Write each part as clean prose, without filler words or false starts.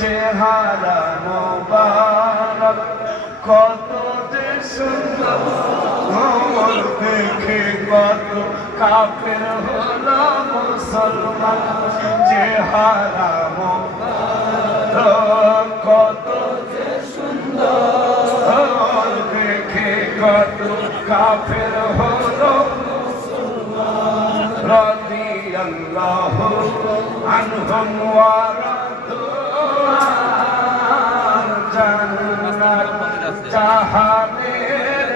চেহারা মোবারক কত যে সুন্দর দেখে কত কাফের হলো মুসলমান চেহারা মোবারক কত যে সুন্দর দেখে কত কাফের হলো মুসলমান রাদিয়াল্লাহু আনহুম ওয়া জাহানের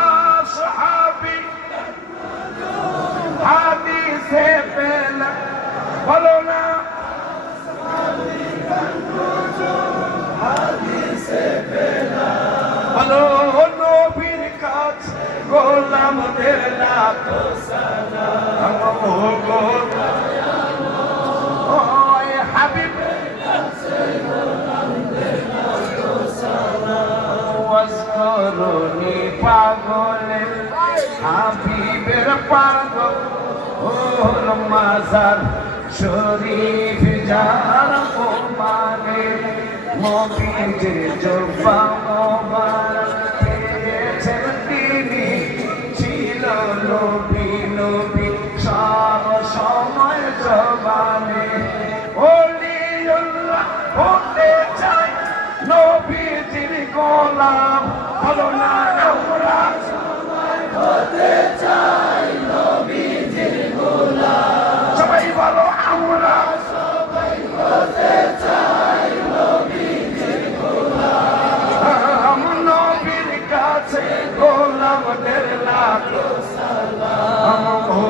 আসহাবি হাদিসে পেলা বলো না হাদিসে পেলা বলো নবীর কাছে গোলামদের লাখ সালাম ও গো হাবিব করুনি পাগলের হাবিবের পাগল ওর মাজার শরীফ যার মানে মবিজে জোবা মোবারক পেয়েছেন তিনি ছিল নবী নবী সব সময় জবানে ওলিউল্লাহ হতে চাই নবীজির গোলাম বলো না আমরা হতে চাই নবীজির গোলাম সবাই বলো আমরা সবাই হতে চাই নবীজির গোলাম নবীর কাছে গোলামদের লাখ সালাম ও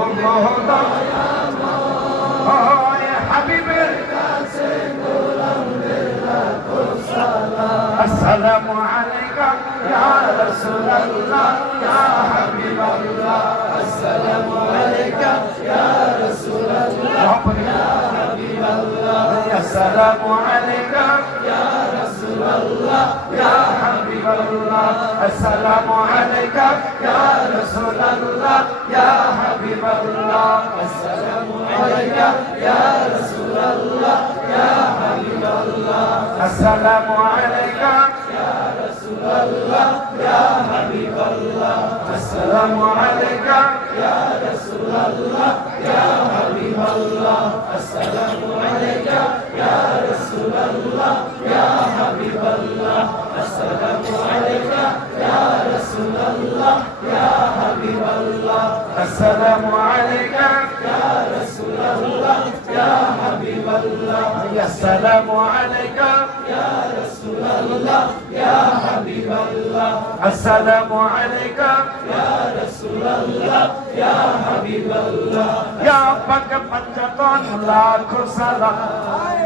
হাবিবের কাছে গোলামদের লাখ সালাম আসসালামু আলাইকা ইয়া রাসূলুল্লাহ ইয়া হাবিবাল্লাহ আসসালামু আলাইকা ইয়া রাসূলুল্লাহ ইয়া হাবিবাল্লাহ আসসালামু আলাইকা ইয়া রাসূলুল্লাহ ইয়া হাবিবাল্লাহ আসসালামু আলাইকা ইয়া রাসূলুল্লাহ ইয়া হাবিবাল্লাহ আসসালামু আলাইকা ইয়া রাসূলুল্লাহ ইয়া হাবিবাল্লাহ আসসালামু আলাইকা ইয়া রাসূলুল্লাহ ইয়া হাবিবাল্লাহ আসসালামু আলাইকা ইয়া রাসূলুল্লাহ ইয়া হাবিবাল্লাহ আসসালামু আলাইকা ইয়া রাসূলুল্লাহ ইয়া হাবিবাল্লাহ আসসালামু আলাইকা ইয়া রাসূলুল্লাহ ইয়া হাবিবাল্লাহ আসসালামু আলাইকা ইয়া রাসূলুল্লাহ ইয়া হাবিবাল্লাহ আসসালামু আলাইকা ইয়া রাসূলুল্লাহ ইয়া হাবিবাল্লাহ আসসালামু আলাইকা ইয়া রাসূলুল্লাহ ইয়া হাবিবাল্লাহ ইয়া পাক পঞ্জাতন লাখ সালাম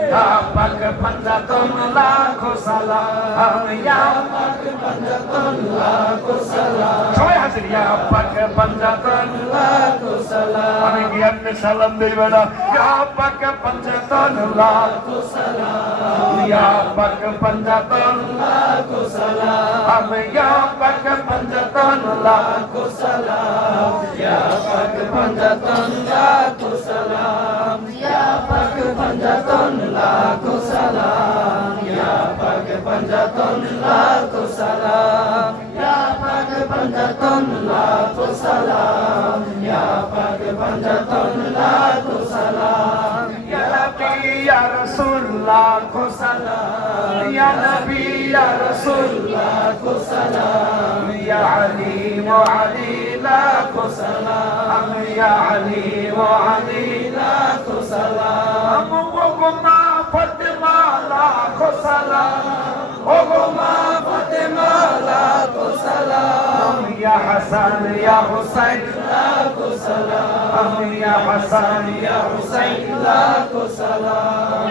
ইয়া পাক পঞ্জাতন লাখ সালাম ইয়া পাক পঞ্জাতন লাখ সালাম সবাই হাজির ইয়া পাক পঞ্জাতন লাখ সালাম আমি কি আপনি সালাম দিবেন ইয়া পাক পঞ্জাতন লাখ সালাম ইয়া পাক পঞ্জাতন লাখ সালাম আমি ইয়া পাক পঞ্জাতন লাখ সালাম ইয়া পাক পঞ্জাতন লাখ সালাম ইয়া পাক পঞ্জাতন লাখ সালাম ইয়া পাক পঞ্জাতন লাখ সালাম ইয়া পাক পঞ্জাতন লাখ সালাম ইয়া পাক পঞ্জাতন লাখ সালাম ইয়া নবী ইয়া রাসূল লাখ সালাম ইয়া নবী ইয়া রাসূল লাখ সালাম ইয়া আলিম আলী লাখ সালাম ইয়া আলিম আলী লাখ সালাম ওগমা ফাতেমা লাখ সালাম ওগমা ফাতেমা লাখ সালাম ইয়া হাসান ইয়া হুসাইন লাখ সালাম ইয়া হাসান ইয়া হুসাইন লাখ সালাম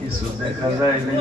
কিছু দেখা যায় না